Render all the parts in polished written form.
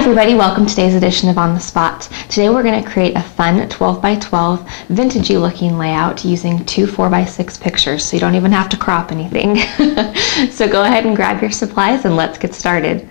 everybody, welcome to today's edition of On the Spot. Today we're going to create a fun 12 by 12 vintagey looking layout using two 4x6 pictures, so you don't even have to crop anything. So go ahead and grab your supplies and let's get started.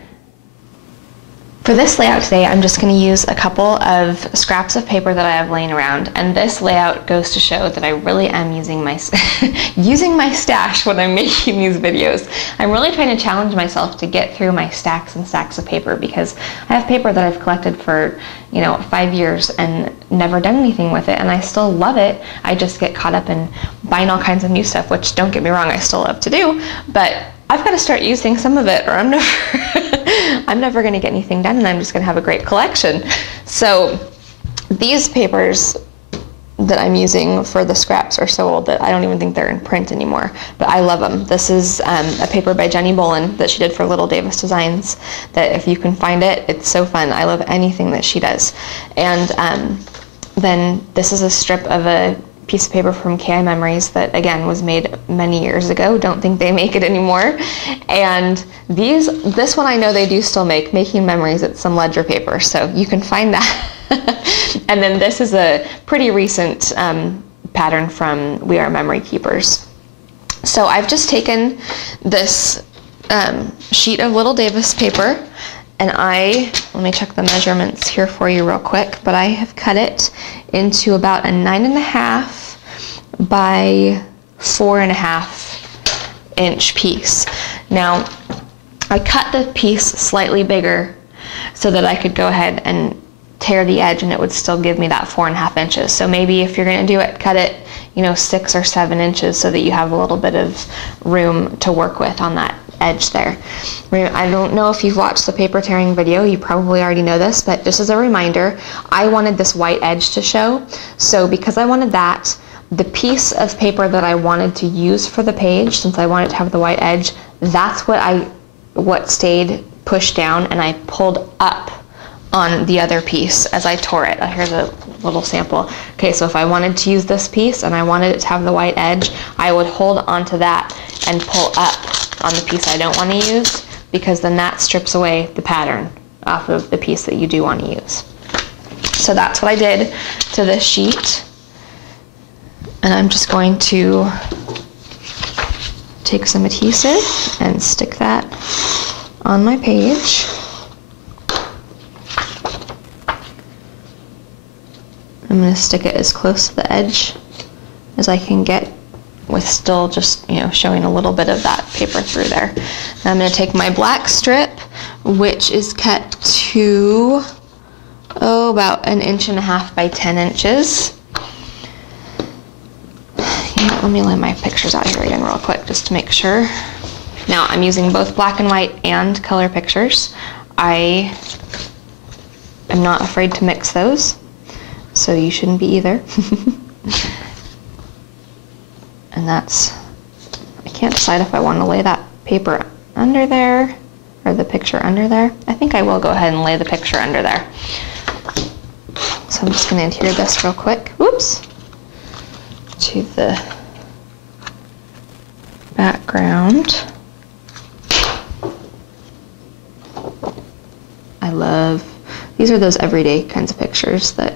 For this layout today, I'm just going to use a couple of scraps of paper that I have laying around, and this layout goes to show that I really am using my stash when I'm making these videos. I'm really trying to challenge myself to get through my stacks and stacks of paper because I have paper that I've collected for 5 years and never done anything with it, and I still love it. I just get caught up in buying all kinds of new stuff, which, don't get me wrong, I still love to do, but I've got to start using some of it or I'm never going to get anything done, and I'm just going to have a great collection. So these papers that I'm using for the scraps are so old that I don't even think they're in print anymore, but I love them. This is a paper by Jenny Bolin that she did for Little Davis Designs, that if you can find it, it's so fun. I love anything that she does. And then this is a strip of a piece of paper from KI Memories that, again, was made many years ago. Don't think they make it anymore. And this one I know they do still make, Making Memories. It's some ledger paper, so you can find that. And then this is a pretty recent pattern from We Are Memory Keepers. So I've just taken this sheet of Little Davis paper, and let me check the measurements here for you real quick, but I have cut it into about a 9.5 by 4.5 inch piece. Now, I cut the piece slightly bigger so that I could go ahead and tear the edge and it would still give me that 4.5 inches. So maybe if you're gonna do it, cut it 6 or 7 inches so that you have a little bit of room to work with on that edge there. I don't know if you've watched the paper tearing video, you probably already know this, but just as a reminder, I wanted this white edge to show. So because I wanted that, the piece of paper that I wanted to use for the page, since I wanted to have the white edge, that's what stayed pushed down, and I pulled up on the other piece as I tore it. Here's a little sample. Okay, so if I wanted to use this piece and I wanted it to have the white edge, I would hold onto that and pull up on the piece I don't want to use, because then that strips away the pattern off of the piece that you do want to use. So that's what I did to this sheet. And I'm just going to take some adhesive and stick that on my page. I'm going to stick it as close to the edge as I can get with still just, showing a little bit of that paper through there. And I'm going to take my black strip, which is cut to, about 1.5 inches by 10 inches. Let me lay my pictures out here again real quick just to make sure. Now, I'm using both black and white and color pictures. I am not afraid to mix those, so you shouldn't be either. And I can't decide if I want to lay that paper under there or the picture under there. I think I will go ahead and lay the picture under there. So I'm just going to adhere this real quick, whoops, to the background. These are those everyday kinds of pictures that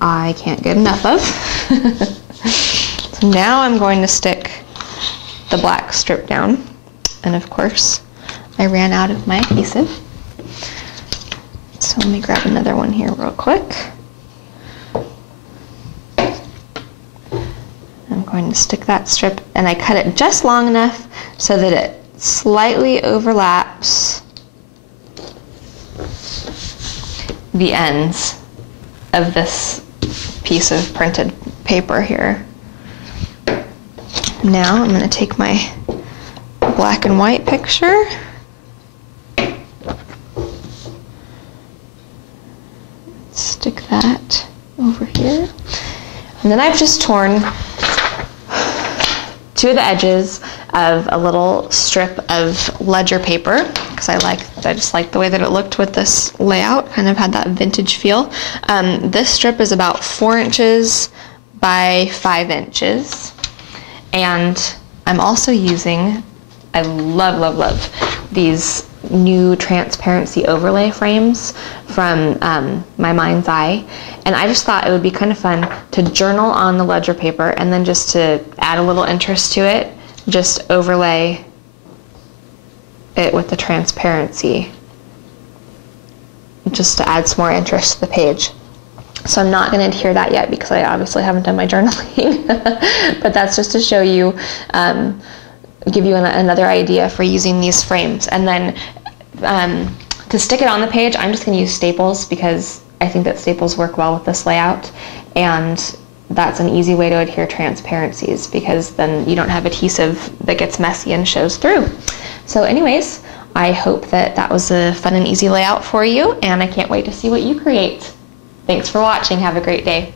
I can't get enough of. So now I'm going to stick the black strip down, and of course I ran out of my adhesive, so let me grab another one here real quick. I'm going to stick that strip, and I cut it just long enough so that it slightly overlaps the ends of this piece of printed paper here. Now I'm going to take my black and white picture, stick that over here, and then I've just torn two of the edges of a little strip of ledger paper because I just liked the way that it looked with this layout, kind of had that vintage feel. This strip is about 4 inches by 5 inches. And I'm also using, I love these new transparency overlay frames from my Mind's Eye, and I just thought it would be kind of fun to journal on the ledger paper, and then just to add a little interest to it, just overlay it with the transparency, just to add some more interest to the page. So I'm not going to adhere that yet because I obviously haven't done my journaling, but that's just to show you, give you another idea for using these frames. And then to stick it on the page, I'm just going to use staples because I think that staples work well with this layout, and that's an easy way to adhere transparencies because then you don't have adhesive that gets messy and shows through. So anyways, I hope that that was a fun and easy layout for you, and I can't wait to see what you create. Thanks for watching. Have a great day.